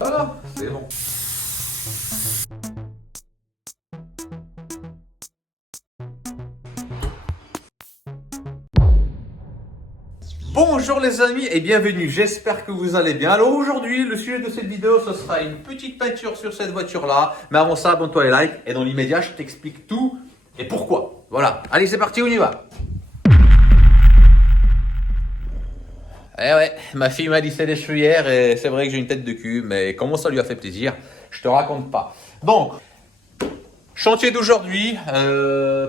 Voilà, c'est bon. Bonjour les amis et bienvenue, j'espère que vous allez bien. Alors aujourd'hui, le sujet de cette vidéo, ce sera une petite peinture sur cette voiture-là. Mais avant ça, abonne-toi et like. Et dans l'immédiat, je t'explique tout et pourquoi. Voilà, allez c'est parti, on y va. Eh ouais, ma fille m'a lissé les cheveux hier et c'est vrai que j'ai une tête de cul. Mais comment ça lui a fait plaisir, je te raconte pas. Donc, chantier d'aujourd'hui,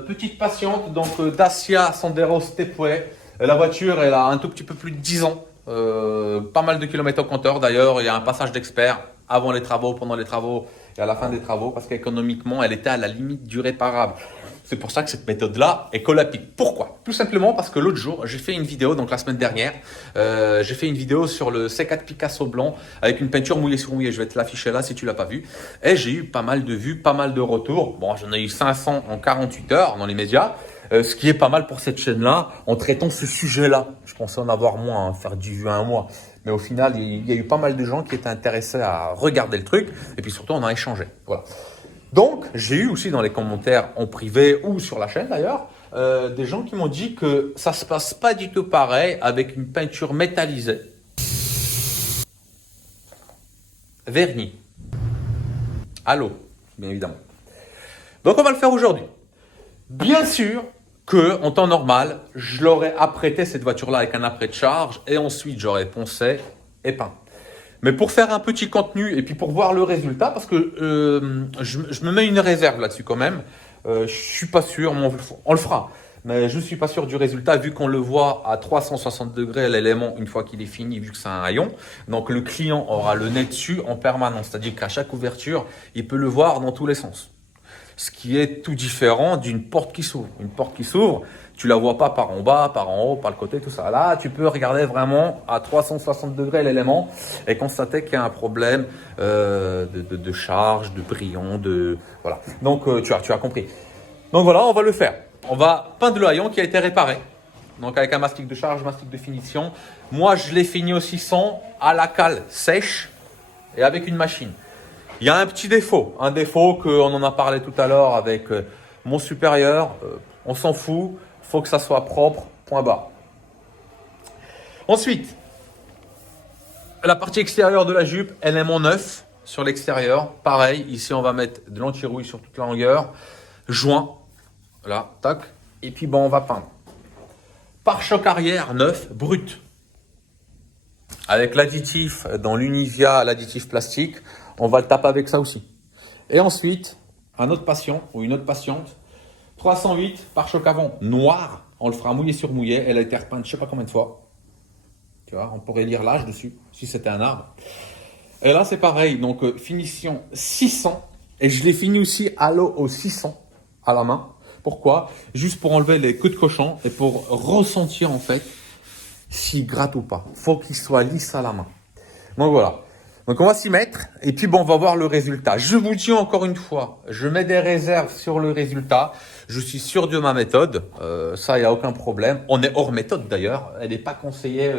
petite patiente, donc Dacia Sandero Stepway. La voiture, elle a un tout petit peu plus de 10 ans, pas mal de kilomètres au compteur. D'ailleurs, il y a un passage d'expert avant les travaux, pendant les travaux et à la fin des travaux parce qu'économiquement, elle était à la limite du réparable. C'est pour ça que cette méthode-là est colle-à-pic. Pourquoi? Tout simplement parce que l'autre jour, j'ai fait une vidéo, donc la semaine dernière, j'ai fait une vidéo sur le C4 Picasso blanc avec une peinture mouillée sur mouillée. Je vais te l'afficher là si tu l'as pas vu. Et j'ai eu pas mal de vues, pas mal de retours. Bon, j'en ai eu 500 en 48 heures dans les médias. Ce qui est pas mal pour cette chaîne-là, en traitant ce sujet-là. Je pensais en avoir moins, hein, faire 10 vues à un mois. Mais au final, il y a eu pas mal de gens qui étaient intéressés à regarder le truc. Et puis surtout, on a échangé. Voilà. Donc, j'ai eu aussi dans les commentaires en privé ou sur la chaîne d'ailleurs, des gens qui m'ont dit que ça se passe pas du tout pareil avec une peinture métallisée. Vernis. À l'eau, bien évidemment. Donc, on va le faire aujourd'hui. Bien sûr que, en temps normal, je l'aurais apprêté cette voiture-là avec un après de charge et ensuite j'aurais poncé et peint. Mais pour faire un petit contenu et puis pour voir le résultat, parce que je me mets une réserve là-dessus quand même, je suis pas sûr, on le fera, mais je suis pas sûr du résultat vu qu'on le voit à 360 degrés l'élément une fois qu'il est fini vu que c'est un haillon. Donc le client aura le nez dessus en permanence, c'est-à-dire qu'à chaque ouverture, il peut le voir dans tous les sens. Ce qui est tout différent d'une porte qui s'ouvre. Une porte qui s'ouvre, tu la vois pas par en bas, par en haut, par le côté, tout ça. Là, tu peux regarder vraiment à 360 degrés l'élément et constater qu'il y a un problème de charge, de brillant, voilà. Donc, tu as compris. Donc voilà, on va le faire. On va peindre le haillon qui a été réparé. Donc avec un mastic de charge, mastic de finition. Moi, je l'ai fini au 600 à la cale sèche et avec une machine. Il y a un petit défaut, qu'on en a parlé tout à l'heure avec mon supérieur, on s'en fout, faut que ça soit propre, point barre. Ensuite, la partie extérieure de la jupe, élément neuf sur l'extérieur, pareil, ici on va mettre de l'anti-rouille sur toute la longueur, joint, là, tac, et puis bon, on va peindre. Pare-choc arrière neuf, brut, avec l'additif dans l'Univia, l'additif plastique. On va le taper avec ça aussi. Et ensuite, un autre patient ou une autre patiente, 308 pare-choc avant noir. On le fera mouillé sur mouillé. Elle a été repeinte je ne sais pas combien de fois. Tu vois, on pourrait lire l'âge dessus si c'était un arbre. Et là, c'est pareil. Donc, finition 600. Et je l'ai fini aussi à l'eau au 600 à la main. Pourquoi? Juste pour enlever les queues de cochon et pour ressentir en fait s'il gratte ou pas. Faut qu'il soit lisse à la main. Donc voilà. Donc on va s'y mettre et puis bon, on va voir le résultat. Je vous dis encore une fois, je mets des réserves sur le résultat. Je suis sûr de ma méthode, ça il n'y a aucun problème. On est hors méthode d'ailleurs, elle n'est pas conseillée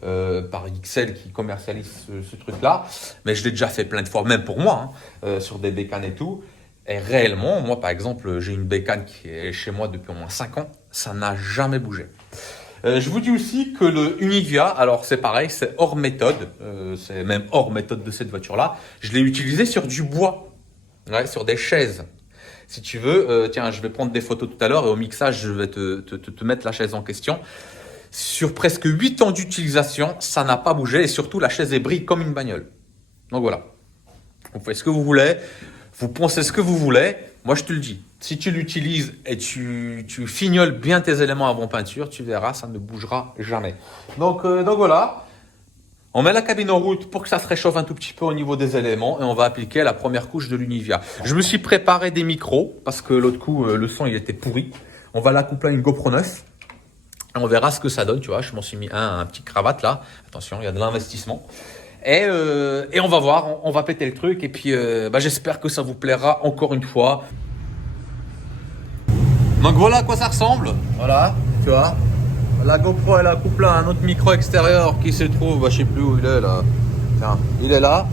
par XL qui commercialise ce truc-là. Mais je l'ai déjà fait plein de fois, même pour moi, hein, sur des bécanes et tout. Et réellement, moi par exemple, j'ai une bécane qui est chez moi depuis au moins 5 ans, ça n'a jamais bougé. Je vous dis aussi que le Univia, alors c'est pareil, c'est hors méthode, c'est même hors méthode de cette voiture-là. Je l'ai utilisé sur du bois, ouais, sur des chaises. Si tu veux, tiens, je vais prendre des photos tout à l'heure et au mixage, je vais te mettre la chaise en question. Sur presque 8 ans d'utilisation, ça n'a pas bougé et surtout la chaise est brille comme une bagnole. Donc voilà, vous faites ce que vous voulez, vous poncez ce que vous voulez. Moi, je te le dis, si tu l'utilises et tu fignoles bien tes éléments avant peinture, tu verras, ça ne bougera jamais. Donc voilà, on met la cabine en route pour que ça se réchauffe un tout petit peu au niveau des éléments et on va appliquer la première couche de l'Univia. Je me suis préparé des micros parce que l'autre coup, le son il était pourri. On va l'accoupler à une GoPro 9 et on verra ce que ça donne. Tu vois, je m'en suis mis un petit cravate là. Attention, il y a de l'investissement. Et on va voir, on va péter le truc et puis j'espère que ça vous plaira encore une fois. Donc voilà à quoi ça ressemble. Voilà, tu vois. La GoPro elle a couplé à un autre micro extérieur qui se trouve, je sais plus où il est là. Tiens, il est là.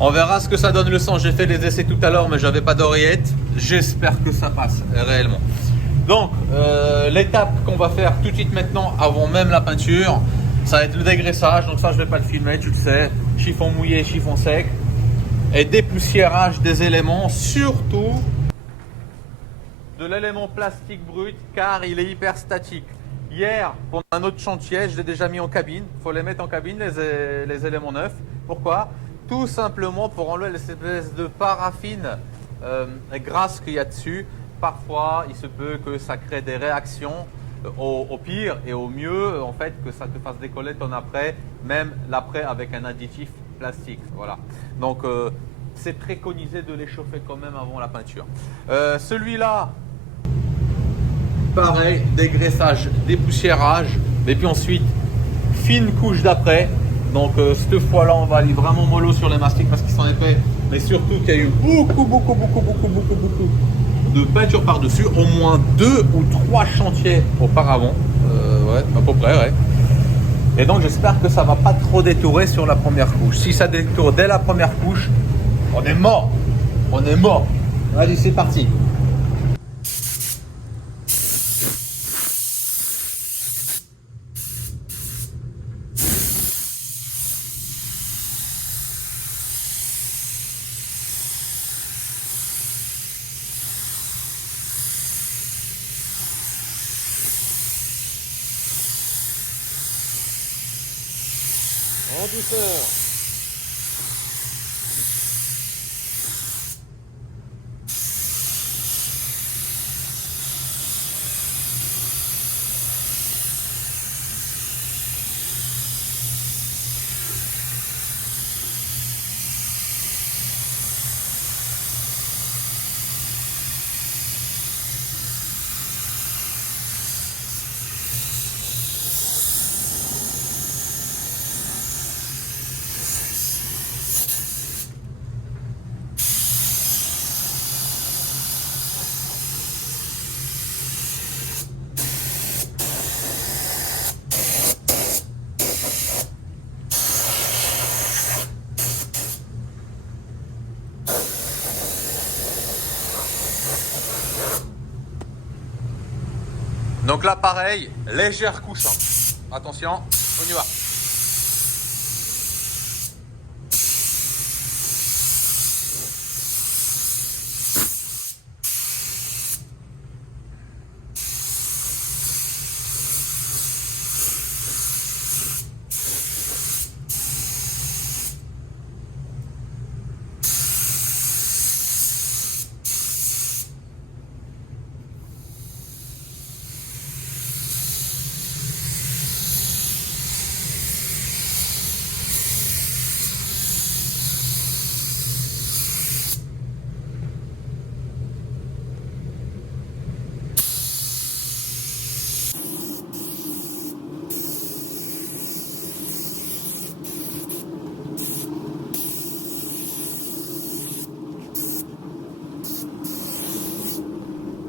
On verra ce que ça donne le son. J'ai fait les essais tout à l'heure, mais j'avais pas d'oreillette. J'espère que ça passe réellement. Donc, l'étape qu'on va faire tout de suite maintenant, avant même la peinture, ça va être le dégraissage. Donc ça, je vais pas le filmer, tu le sais. Chiffon mouillé, chiffon sec. Et dépoussiérage des éléments, surtout de l'élément plastique brut, car il est hyper statique. Hier, pour un autre chantier, je l'ai déjà mis en cabine. Il faut les mettre en cabine, les éléments neufs. Pourquoi? Tout simplement pour enlever les espèces de paraffine grasse qu'il y a dessus. Parfois, il se peut que ça crée des réactions au pire et au mieux, en fait, que ça te fasse décoller ton après, même l'après avec un additif plastique. Voilà. Donc, c'est préconisé de l'échauffer quand même avant la peinture. Celui-là, pareil, dégraissage, dépoussiérage, et puis ensuite, fine couche d'après. Donc, cette fois-là, on va aller vraiment mollo sur les mastiques parce qu'ils sont épais, mais surtout qu'il y a eu beaucoup de peinture par-dessus, au moins 2 ou 3 chantiers auparavant. Ouais, à peu près, ouais. Et donc, j'espère que ça va pas trop détourer sur la première couche. Si ça détourne dès la première couche, on est mort. On est mort. Allez, c'est parti. En douceur. Donc là, pareil, légère couche. Attention, on y va.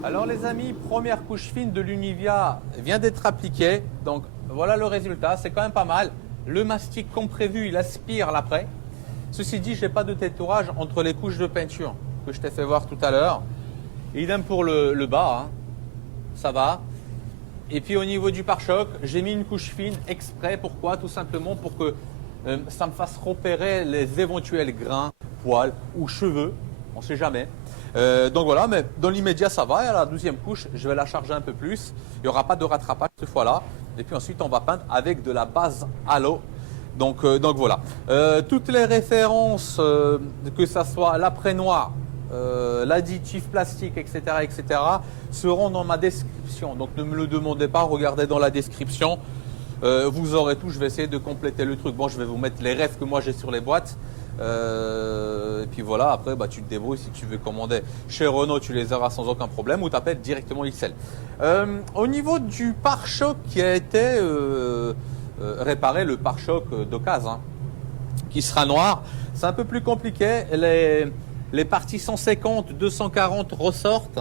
Alors les amis, première couche fine de l'Univia vient d'être appliquée. Donc voilà le résultat, c'est quand même pas mal. Le mastic comme prévu, il aspire l'après. Ceci dit, je n'ai pas de tétourage entre les couches de peinture que je t'ai fait voir tout à l'heure. Idem pour le bas, hein. Ça va. Et puis au niveau du pare-choc, j'ai mis une couche fine exprès. Pourquoi? Tout simplement pour que ça me fasse repérer les éventuels grains, poils ou cheveux. On ne sait jamais. Donc voilà, mais dans l'immédiat ça va. Et à la 12e couche, je vais la charger un peu plus. Il n'y aura pas de rattrapage cette fois-là. Et puis ensuite, on va peindre avec de la base halo. Donc voilà. Toutes les références, que ça soit l'après-noir, l'additif plastique, etc., seront dans ma description. Donc ne me le demandez pas, regardez dans la description. Vous aurez tout. Je vais essayer de compléter le truc. Bon, je vais vous mettre les refs que moi j'ai sur les boîtes. Et puis voilà, après tu te débrouilles si tu veux commander chez Renault, tu les auras sans aucun problème, ou tu appelles directement XL. Au niveau du pare-choc qui a été réparé, le pare-choc d'occasion, qui sera noir, c'est un peu plus compliqué. Les parties 150, 240 ressortent.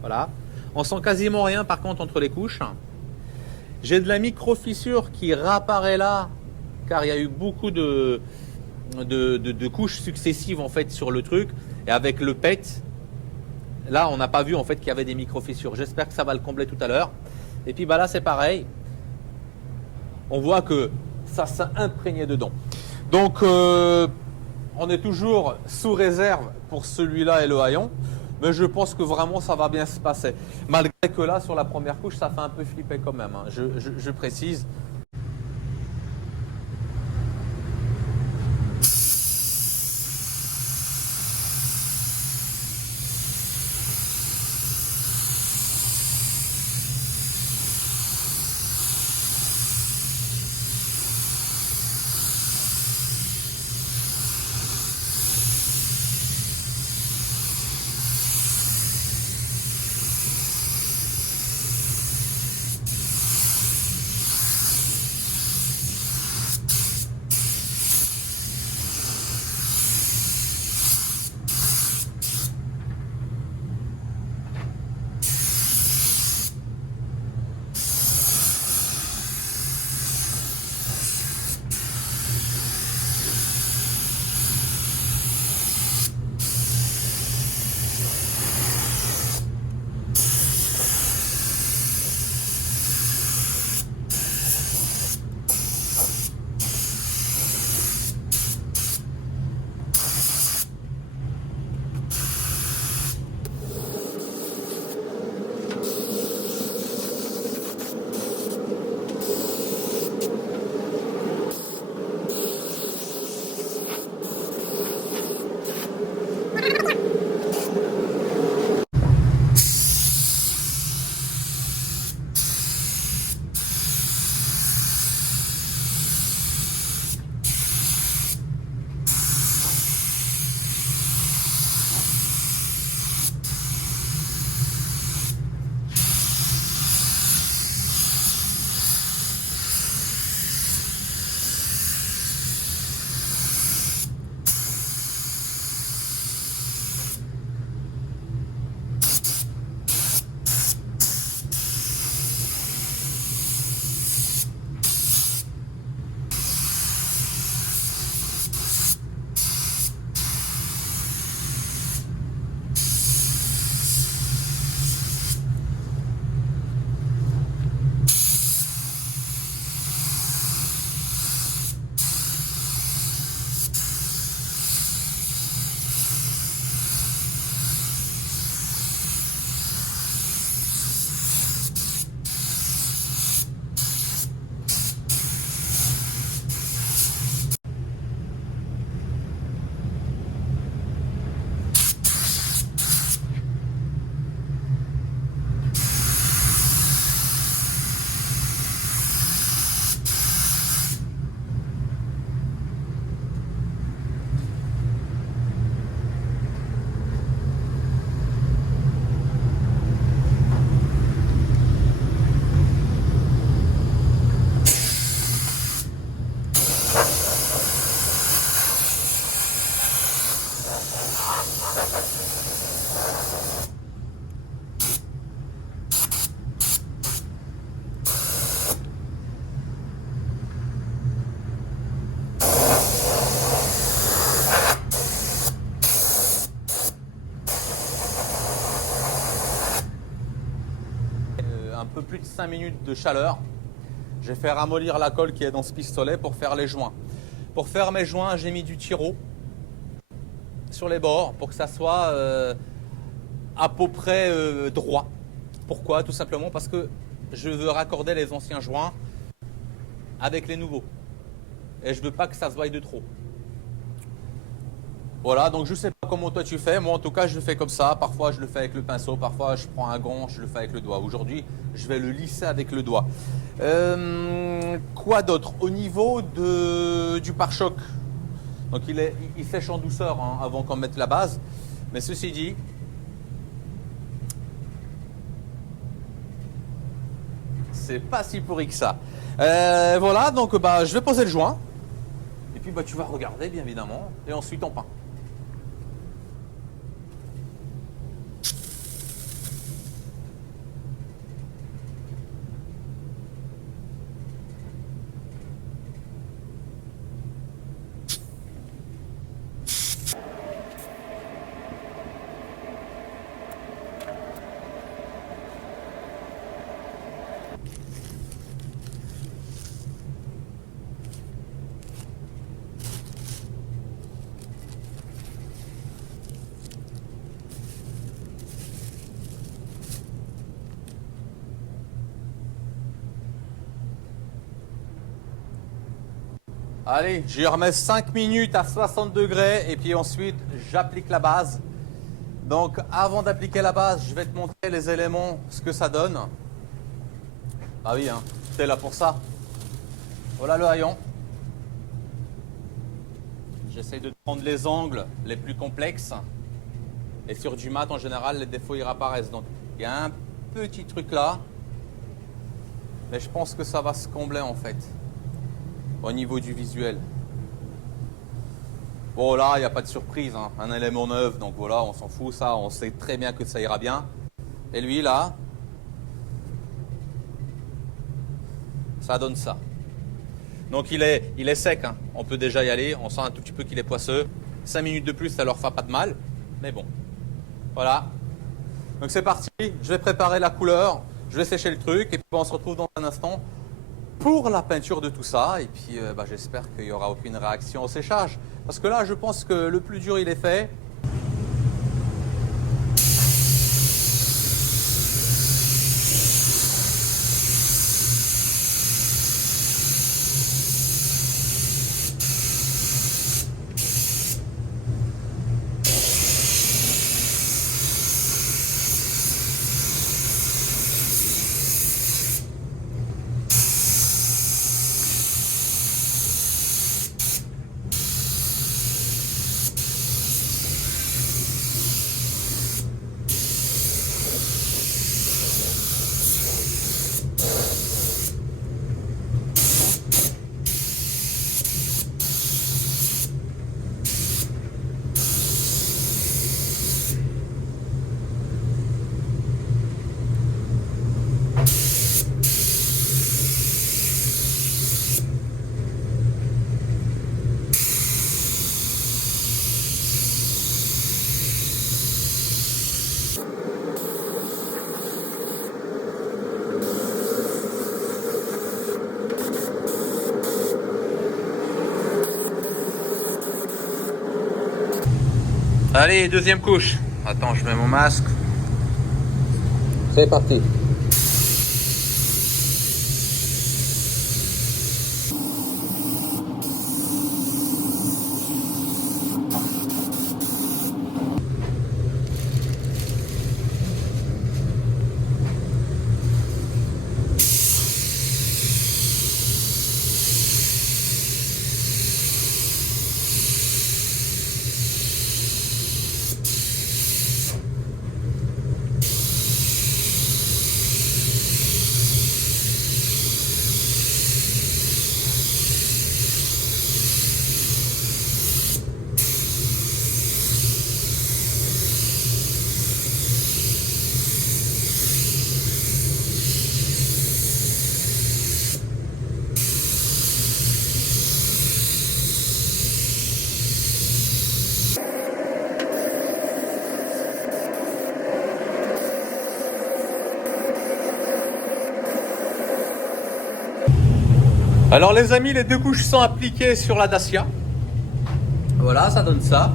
Voilà. On sent quasiment rien par contre entre les couches. J'ai de la micro-fissure qui réapparaît là, car il y a eu beaucoup de de couches successives en fait sur le truc. Et avec le PET, là on n'a pas vu en fait qu'il y avait des micro-fissures. J'espère que ça va le combler tout à l'heure. Et puis bah là c'est pareil. On voit que ça s'est imprégné dedans. Donc on est toujours sous réserve pour celui-là et le haillon. Mais je pense que vraiment ça va bien se passer. Malgré que là sur la première couche ça fait un peu flipper quand même. Hein. Je précise. Un peu plus de 5 minutes de chaleur. Je vais faire ramollir la colle qui est dans ce pistolet pour faire les joints. Pour faire mes joints, j'ai mis du tiro sur les bords pour que ça soit à peu près droit. Pourquoi? Tout simplement parce que je veux raccorder les anciens joints avec les nouveaux. Et je veux pas que ça se voie de trop. Voilà, donc je sais pas comment toi tu fais. Moi en tout cas je le fais comme ça. Parfois je le fais avec le pinceau, parfois je prends un gant, je le fais avec le doigt. Aujourd'hui je vais le lisser avec le doigt. Quoi d'autre? Au niveau du pare-choc, donc il sèche en douceur hein, avant qu'on mette la base. Mais ceci dit, c'est pas si pourri que ça. Voilà, donc bah, je vais poser le joint. Et puis bah, tu vas regarder bien évidemment. Et ensuite on peint. Allez, j'y remets 5 minutes à 60 degrés et puis ensuite j'applique la base. Donc avant d'appliquer la base, je vais te montrer les éléments, ce que ça donne. Ah oui, hein, t'es là pour ça. Voilà le haillon. J'essaye de prendre les angles les plus complexes. Et sur du mat, en général, les défauts y réapparaissent. Donc il y a un petit truc là. Mais je pense que ça va se combler en fait. Au niveau du visuel. Bon là, il n'y a pas de surprise, hein. Un élément neuf, donc voilà, on s'en fout, ça, on sait très bien que ça ira bien. Et lui là, ça donne ça. Donc il est sec, hein. On peut déjà y aller, on sent un tout petit peu qu'il est poisseux. 5 minutes de plus, ça leur fera pas de mal, mais bon. Voilà. Donc c'est parti, je vais préparer la couleur, je vais sécher le truc, et puis on se retrouve dans un instant pour la peinture de tout ça, et puis j'espère qu'il n'y aura aucune réaction au séchage. Parce que là, je pense que le plus dur, il est fait. Allez, deuxième couche. Attends, je mets mon masque. C'est parti. Alors les amis, les deux couches sont appliquées sur la Dacia. Voilà, ça donne ça.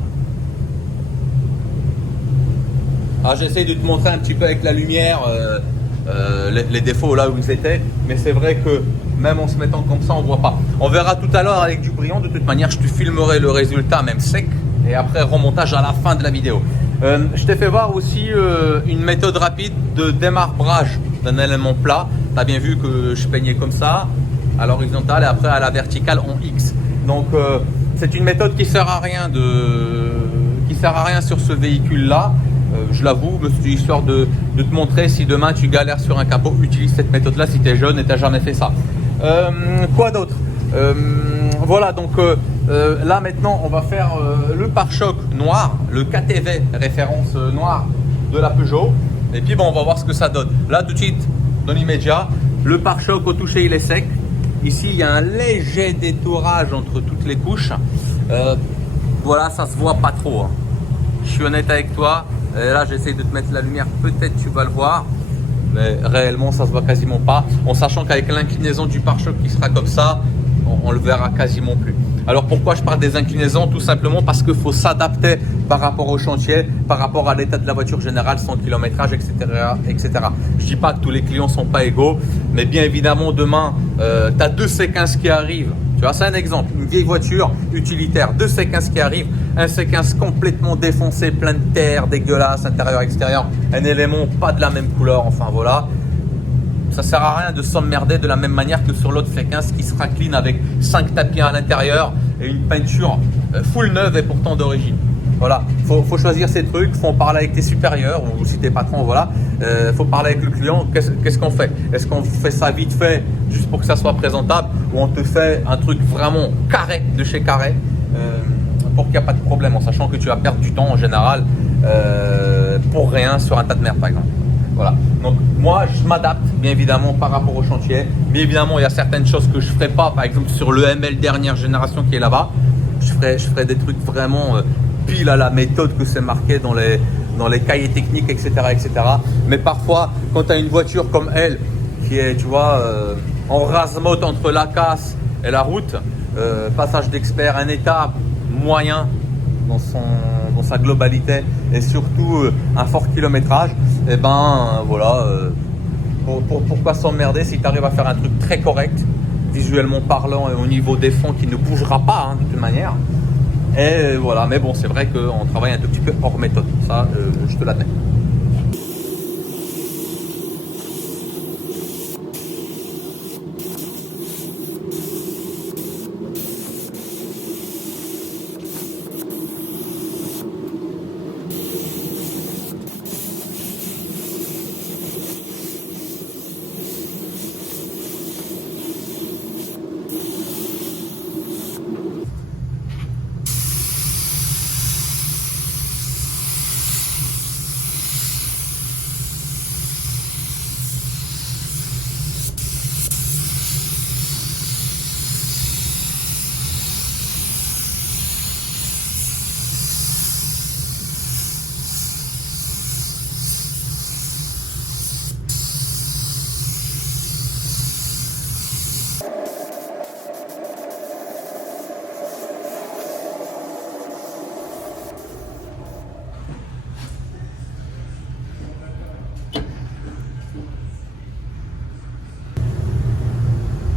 Alors j'essaye de te montrer un petit peu avec la lumière les défauts là où ils étaient. Mais c'est vrai que même en se mettant comme ça, on ne voit pas. On verra tout à l'heure avec du brillant. De toute manière, je te filmerai le résultat même sec. Et après remontage à la fin de la vidéo. Je t'ai fait voir aussi une méthode rapide de démarbrage d'un élément plat. Tu as bien vu que je peignais comme ça, à l'horizontale et après à la verticale en X. Donc c'est une méthode qui sert à rien sur ce véhicule là. Je l'avoue, c'est histoire de te montrer si demain tu galères sur un capot, utilise cette méthode là si tu es jeune et tu n'as jamais fait ça. Quoi d'autre? Voilà, donc là maintenant on va faire le pare-choc noir, le KTV référence noire de la Peugeot, et puis bon, on va voir ce que ça donne. Là tout de suite, dans l'immédiat, le pare-choc au toucher il est sec. Ici il y a un léger détourage entre toutes les couches. Voilà, ça se voit pas trop, hein. Je suis honnête avec toi. Et là j'essaie de te mettre la lumière, peut-être tu vas le voir, mais réellement ça se voit quasiment pas, en sachant qu'avec l'inclinaison du pare-choc qui sera comme ça, on le verra quasiment plus. Alors pourquoi je parle des inclinaisons? Tout simplement parce qu'il faut s'adapter par rapport au chantier, par rapport à l'état de la voiture générale, son kilométrage, etc., etc. Je dis pas que tous les clients sont pas égaux, mais bien évidemment demain tu as deux C15 qui arrivent, tu vois, c'est un exemple. Une vieille voiture utilitaire, deux C15 qui arrive, un C15 complètement défoncé, plein de terre, dégueulasse, intérieur, extérieur, un élément pas de la même couleur, enfin voilà. Ça sert à rien de s'emmerder de la même manière que sur l'autre C15 qui sera clean avec 5 tapis à l'intérieur et une peinture full neuve et pourtant d'origine. Voilà, faut choisir ces trucs, faut en parler avec tes supérieurs ou si t'es patron, voilà. Faut parler avec le client, qu'est-ce qu'on fait? Est-ce qu'on fait ça vite fait juste pour que ça soit présentable ou on te fait un truc vraiment carré de chez carré pour qu'il n'y a pas de problème en sachant que tu vas perdre du temps en général pour rien sur un tas de merde par exemple. Voilà, donc moi je m'adapte bien évidemment par rapport au chantier, mais évidemment il y a certaines choses que je ne ferai pas, par exemple sur le ML dernière génération qui est là-bas, je ferai des trucs vraiment pile à la méthode que c'est marqué dans les cahiers techniques, etc., etc. Mais parfois quand tu as une voiture comme elle qui est, tu vois, en rase-motte entre la casse et la route, passage d'expert, un état moyen dans sa globalité et surtout un fort kilométrage, et ben voilà, pourquoi s'emmerder si tu arrives à faire un truc très correct, visuellement parlant et au niveau des fonds qui ne bougera pas de toute manière. Et voilà, mais bon, c'est vrai qu'on travaille un tout petit peu hors méthode, ça je te l'admets.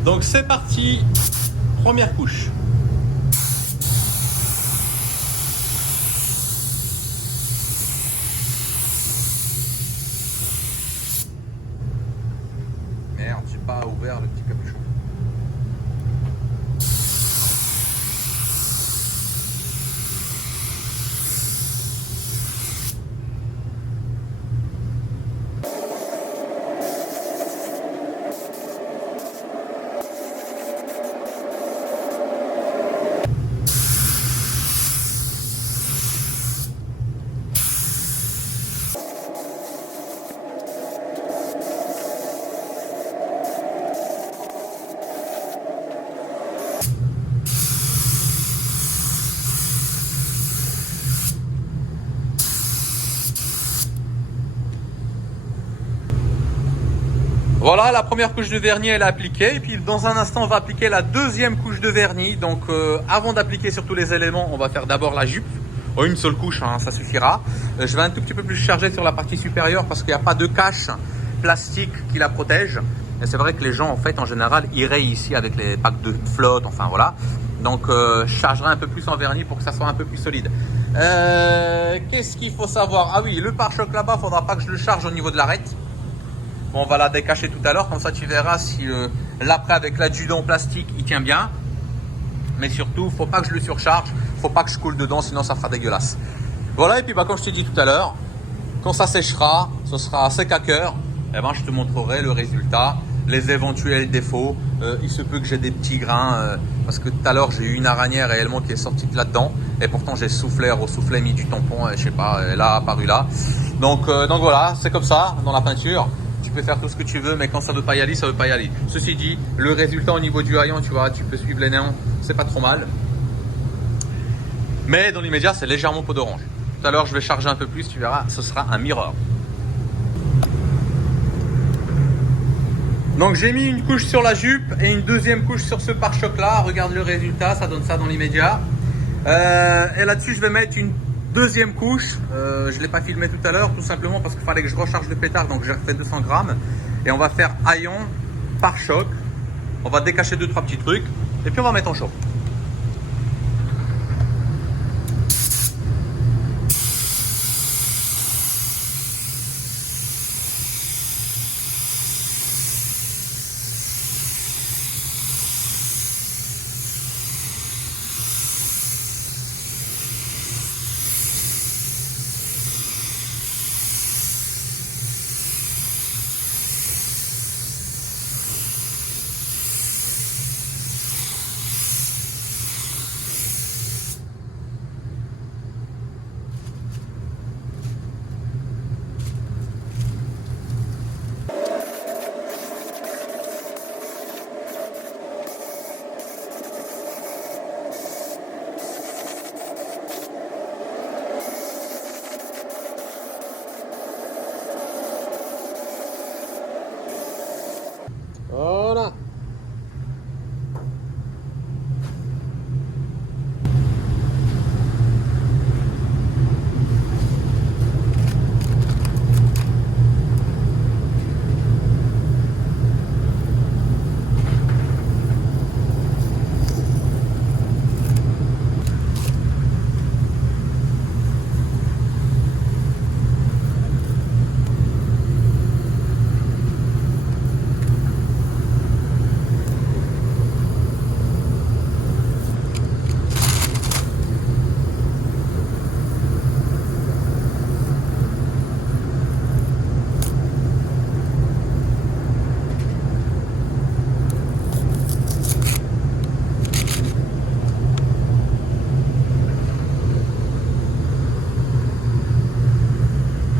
Donc c'est parti, première couche. Merde, j'ai pas ouvert le petit capuchon. Voilà, la première couche de vernis elle est appliquée et puis dans un instant on va appliquer la deuxième couche de vernis. Donc avant d'appliquer sur tous les éléments, on va faire d'abord la jupe. Oh, une seule couche, ça suffira. Je vais un tout petit peu plus charger sur la partie supérieure parce qu'il n'y a pas de cache plastique qui la protège. Et c'est vrai que les gens en fait en général iraient ici avec les packs de flotte, enfin voilà. Donc je chargerai un peu plus en vernis pour que ça soit un peu plus solide. Qu'est-ce qu'il faut savoir? Ah oui, le pare-choc là-bas, il ne faudra pas que je le charge au niveau de l'arête. On va la décacher tout à l'heure, comme ça tu verras si l'après avec l'adjudant plastique il tient bien. Mais surtout, faut pas que je le surcharge, faut pas que je coule dedans, sinon ça fera dégueulasse. Voilà, et puis comme je t'ai dit tout à l'heure, quand ça séchera, ce sera sec à cœur, et ben je te montrerai le résultat, les éventuels défauts. Il se peut que j'ai des petits grains, parce que tout à l'heure j'ai eu une aranière réellement qui est sortie de là-dedans, et pourtant j'ai soufflé, ressoufflé, mis du tampon, et je sais pas, elle a apparu là. Donc voilà, c'est comme ça dans la peinture. Tu peux faire tout ce que tu veux, mais quand ça veut pas y aller, ça veut pas y aller. Ceci dit, le résultat au niveau du haillon, tu vois, tu peux suivre les néons, c'est pas trop mal. Mais dans l'immédiat, c'est légèrement peau d'orange. Tout à l'heure, je vais charger un peu plus, tu verras, ce sera un mirror. Donc j'ai mis une couche sur la jupe et une deuxième couche sur ce pare-choc là. Regarde le résultat, ça donne ça dans l'immédiat. Et là-dessus, je vais mettre une deuxième couche. Je ne l'ai pas filmé tout à l'heure, tout simplement parce qu'il fallait que je recharge le pétard, donc j'ai refait 200 grammes. Et on va faire haillon, pare-choc. On va décacher 2-3 petits trucs. Et puis on va mettre en chauffe. Voilà.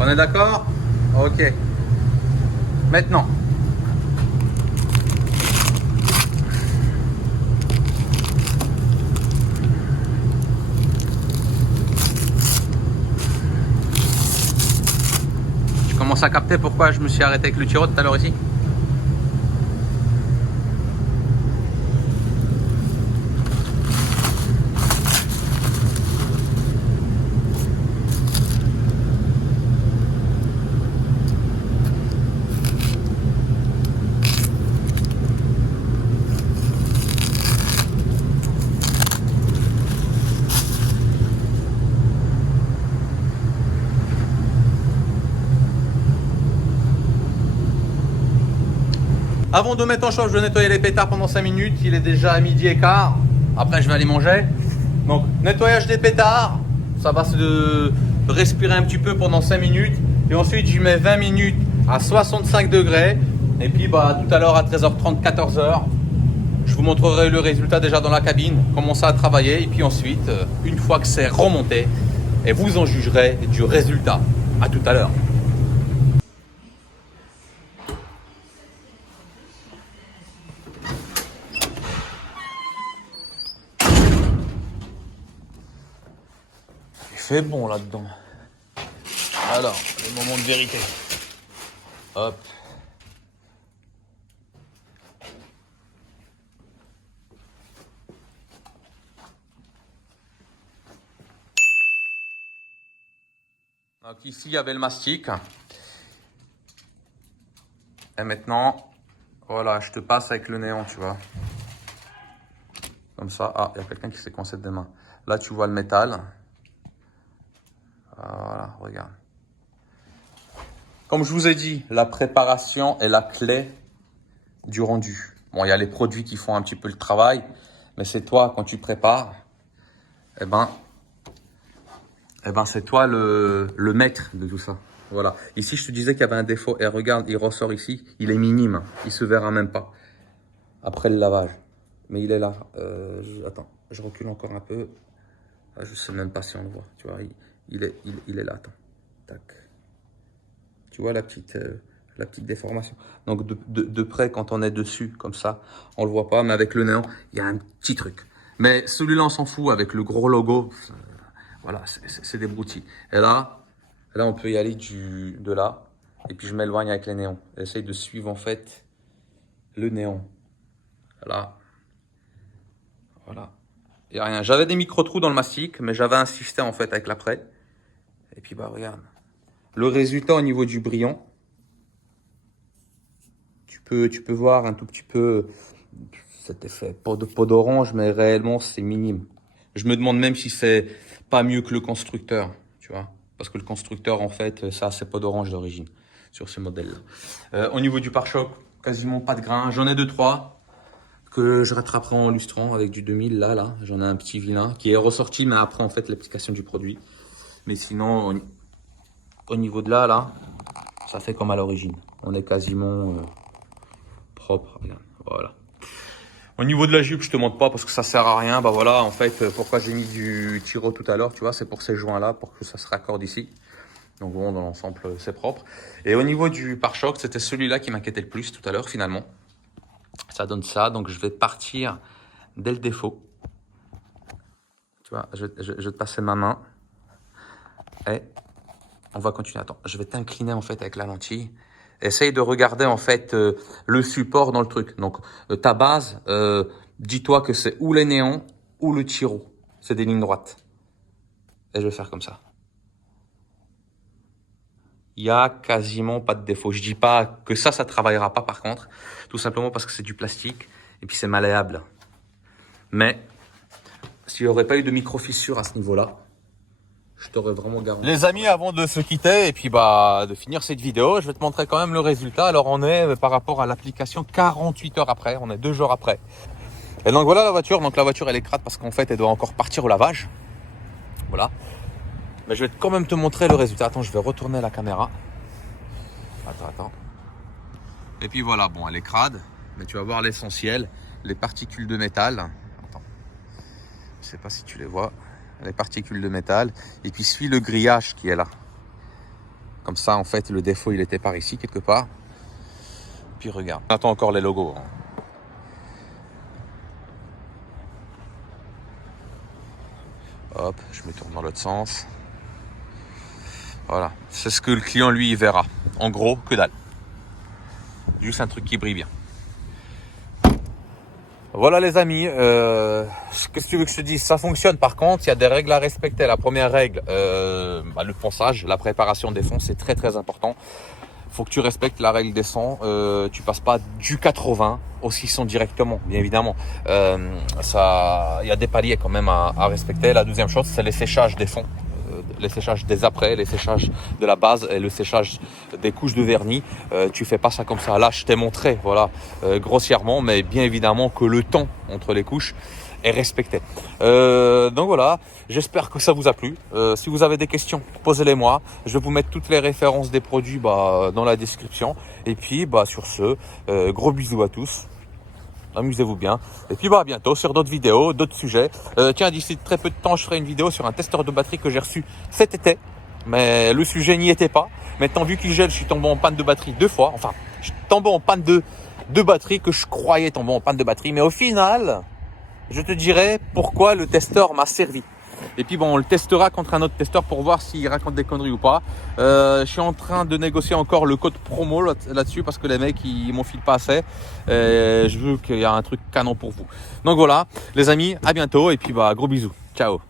On est d'accord? Ok. Maintenant. Tu commences à capter pourquoi je me suis arrêté avec le tiro tout à l'heure ici? Avant de mettre en chauffe, je vais nettoyer les pétards pendant 5 minutes. Il est déjà à midi et quart. Après, je vais aller manger. Donc, nettoyage des pétards. Ça va se respirer un petit peu pendant 5 minutes. Et ensuite, j'y mets 20 minutes à 65 degrés. Et puis, bah, tout à l'heure, à 13h30, 14h, je vous montrerai le résultat déjà dans la cabine. Comment ça a travaillé. Et puis ensuite, une fois que c'est remonté, et vous en jugerez du résultat. À tout à l'heure. Il fait bon là-dedans. Alors, le moment de vérité. Hop. Donc ici, il y avait le mastic. Et maintenant, voilà, je te passe avec le néon, tu vois. Comme ça. Ah, il y a quelqu'un qui s'est coincé des mains. Là, tu vois le métal. Voilà, regarde. Comme je vous ai dit, la préparation est la clé du rendu. Bon, il y a les produits qui font un petit peu le travail, mais c'est toi, quand tu prépares, eh ben c'est toi le maître de tout ça. Voilà. Ici, je te disais qu'il y avait un défaut. Et regarde, il ressort ici. Il est minime. Il se verra même pas après le lavage. Mais il est là. Attends, je recule encore un peu. Ah, je sais même pas si on le voit. Tu vois, il est là. Attends. Tac. Tu vois la petite déformation. Donc de près, quand on est dessus, comme ça, on le voit pas. Mais avec le néon, il y a un petit truc. Mais celui-là, on s'en fout. Avec le gros logo, voilà, c'est des broutilles. Et là, on peut y aller de là. Et puis je m'éloigne avec les néons. J'essaye de suivre en fait le néon. Là. Voilà. Il n'y a rien. J'avais des micro-trous dans le mastic, mais j'avais insisté en fait avec l'après. Et puis bah regarde. Le résultat au niveau du brillant. Tu peux voir un tout petit peu. cet effet. Peau d'orange, mais réellement, c'est minime. Je me demande même si c'est pas mieux que le constructeur, tu vois. Parce que le constructeur, en fait, ça, c'est peau d'orange d'origine sur ce modèle-là. Au niveau du pare-choc, quasiment pas de grain. J'en ai 2-3 que je rattraperai en lustrant avec du 2000. Là, j'en ai un petit vilain qui est ressorti, mais après, en fait, l'application du produit. Mais sinon, au niveau de là, ça fait comme à l'origine. On est quasiment propre. Regarde, voilà. Au niveau de la jupe, je te montre pas parce que ça sert à rien. Bah voilà, en fait, pourquoi j'ai mis du tiro tout à l'heure, tu vois, c'est pour ces joints-là, pour que ça se raccorde ici. Donc bon, dans l'ensemble, c'est propre. Et au niveau du pare-choc, c'était celui-là qui m'inquiétait le plus tout à l'heure, finalement. Ça donne ça, donc je vais partir dès le défaut. Tu vois, je vais te passer ma main. Et on va continuer. Attends, je vais t'incliner en fait avec la lentille. Essaye de regarder en fait le support dans le truc. Donc ta base, dis-toi que c'est ou les néons ou le tiro. C'est des lignes droites. Et je vais faire comme ça. Il n'y a quasiment pas de défaut. Je dis pas que ça travaillera pas par contre. Tout simplement parce que c'est du plastique et puis c'est malléable. Mais s'il n'y aurait pas eu de micro-fissure à ce niveau-là, je t'aurais vraiment garanti. Les amis, avant de se quitter et puis de finir cette vidéo, je vais te montrer quand même le résultat. Alors on est par rapport à l'application 48 heures après, on est 2 jours après. Et donc voilà la voiture. Donc la voiture elle est crade parce qu'en fait elle doit encore partir au lavage. Voilà. Mais je vais quand même te montrer le résultat. Attends, je vais retourner la caméra. Attends. Et puis voilà, bon, elle est crade, mais tu vas voir l'essentiel, les particules de métal. Attends, je sais pas si tu les vois, les particules de métal. Et puis suis le grillage qui est là. Comme ça, en fait, le défaut, il était par ici quelque part. Puis regarde, on attend encore les logos. Hop, je me tourne dans l'autre sens. Voilà, c'est ce que le client lui il verra. En gros, que dalle. Juste un truc qui brille bien. Voilà les amis, qu'est-ce que tu veux que je te dise? Ça fonctionne. Par contre, il y a des règles à respecter. La première règle, le ponçage, la préparation des fonds, c'est très très important. Faut que tu respectes la règle des 100. Tu passes pas du 80 au 600 directement, bien évidemment. Il y a des paliers quand même à respecter. La deuxième chose, c'est les séchages des fonds. Les séchages des après, les séchages de la base et le séchage des couches de vernis. Tu fais pas ça comme ça. Là, je t'ai montré, voilà, grossièrement, mais bien évidemment que le temps entre les couches est respecté. Donc voilà, j'espère que ça vous a plu. Si vous avez des questions, posez-les moi. Je vais vous mettre toutes les références des produits dans la description. Et puis, sur ce, gros bisous à tous. Amusez-vous bien. Et puis à bientôt sur d'autres vidéos, d'autres sujets. Tiens, d'ici très peu de temps, je ferai une vidéo sur un testeur de batterie que j'ai reçu cet été. Mais le sujet n'y était pas. Maintenant, vu qu'il gèle, je suis tombé en panne de batterie 2 fois. Enfin, je suis tombé en panne de batterie que je croyais tomber en panne de batterie. Mais au final, je te dirai pourquoi le testeur m'a servi. Et puis on le testera contre un autre testeur pour voir s'il raconte des conneries ou pas. Je suis en train de négocier encore le code promo là-dessus parce que les mecs ils m'en filent pas assez. Je veux qu'il y ait un truc canon pour vous. Donc voilà les amis, à bientôt et puis gros bisous. Ciao.